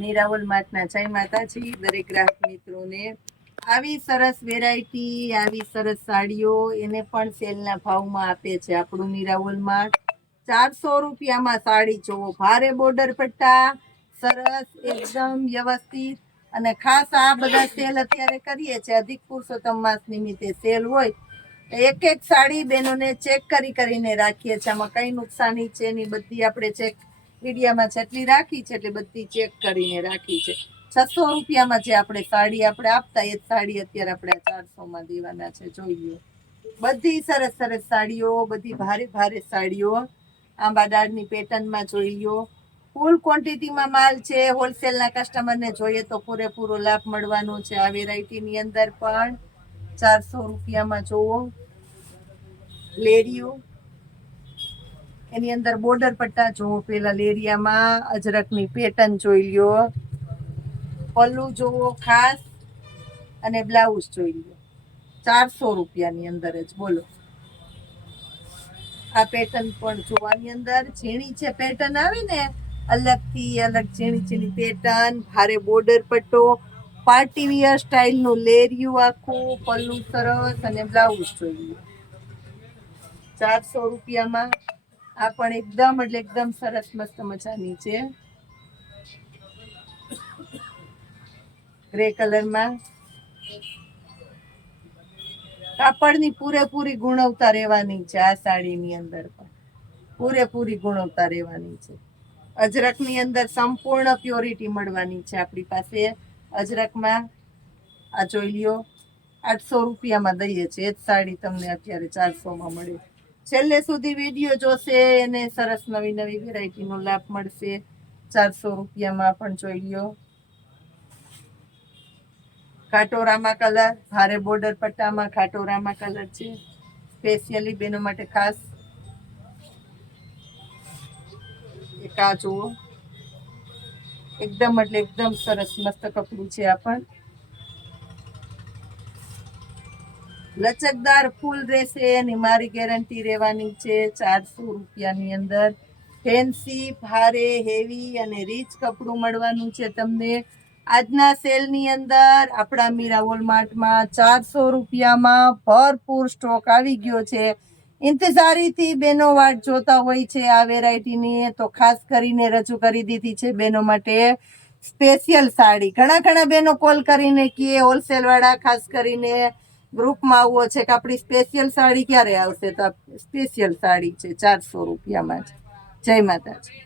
મીરાવલ માર્ટના જય માતાજી દરેક ગ્રાહક મિત્રોને। આવી સરસ વેરાયટી, આવી સરસ સાડીઓ એને પણ સેલના ભાવમાં આપે છે આપણું મીરાવલ માર્ટ। 400 રૂપિયામાં સાડી જોવો, ભારે બોર્ડર પટ્ટા, સરસ એકદમ વ્યવસ્થિત। અને ખાસ આ બધા સેલ અત્યારે કરીએ છીએ, અધિક પુરુષોત્તમ માસ નિમિત્તે સેલ હોય, એક એક સાડી બહેનોને ચેક કરીને રાખીએ છીએ। આમાં કઈ નુકસાની છે ની બધી આપણે ચેક વિડીયામાં જેટલી રાખી છે એટલે બધી ચેક કરીને રાખી છે। 600 રૂપિયામાં જે આપણે સાડી આપતા એ સાડી અત્યારે આપણે 400માં દેવાના છે। જોઈએ બધી સરસ સરસ સાડીઓ, બધી ભારે ભારે સાડીઓ, આંબા ડાળની પેટર્નમાં જોઈ લો। ફૂલ ક્વોન્ટિટીમાં માલ છે, હોલસેલના કસ્ટમરને જોઈએ તો પૂરેપૂરો લાભ મળવાનો છે આ વેરાયટીની અંદર પણ। 400 રૂપિયામાં જોવો લેરિયો, એની અંદર બોર્ડર પટ્ટા જોવો, પેલા લેરિયામાં અજરકની પેટર્ન જોઈ લ્યો, પલ્લુ જોવો ખાસ, અને બ્લાઉઝ જોઈ લ્યો। 400 રૂપિયાની અંદર જ બોલો। આ પેટર્ન પણ જોવાની અંદર ઝીણી છે પેટર્ન આવે ને, અલગથી અલગ ઝીણી ઝીણી પેટર્ન, ભારે બોર્ડર પટ્ટો, પાર્ટી વિયર સ્ટાઇલનું લેરિયું આખું, પલ્લુ સરસ અને બ્લાઉઝ જોઈ લ્યો। 400 રૂપિયામાં આ પણ એકદમ એટલે એકદમ સરસ મસ્ત મજાની છે, ગ્રે કલરમાં। કાપડની પૂરેપૂરી ગુણવત્તા રહેવાની છે આ સાડીની અંદર પણ, પૂરેપૂરી ગુણવત્તા રહેવાની છે। અજરકની અંદર સંપૂર્ણ પ્યોરિટી મળવાની છે આપણી પાસે અજરકમાં। આ જોઈ લ્યો 800 રૂપિયામાં દઈએ છીએ, એ જ સાડી તમને અત્યારે 400માં મળે। છેલ્લે સુધી વિડીયો જોશે એને સરસ નવી નવી વેરાયટીનો લાભ મળશે। 400 રૂપિયામાં પણ જોઈ લ્યો, ખાટોરામાં કલર, ભારે બોર્ડર પટ્ટામાં ખાટોરામાં કલર છે, સ્પેશિયલી બેનો માટે ખાસ। એક આ જુઓ, એકદમ એટલે એકદમ સરસ મસ્ત કપડું છે આ પણ, લચકદાર ફૂલ રહેશે એની મારી ગેરંટી રહેવાની છે। 400 રૂપિયાની અંદર ફેન્સી, ભારે, હેવી અને રીચ કપડું મળવાનું છે તમને આજના સેલની અંદર આપણા મીરાવલ માર્ટમાં। 400 રૂપિયામાં ભરપૂર સ્ટોક આવી ગયો છે। ઇંતજારીથી બેનો વાટ જોતા હોય છે આ વેરાયટીની, તો ખાસ કરીને રજૂ કરી દીધી છે બેનો માટે સ્પેશિયલ સાડી। ઘણા બેનો કોલ કરીને કે હોલસેલ વાળા ખાસ કરીને ગ્રુપમાં આવો છે કે આપણી સ્પેશિયલ સાડી ક્યારે આવશે, તો સ્પેશિયલ સાડી છે 400 રૂપિયામાં જ। જય માતાજી।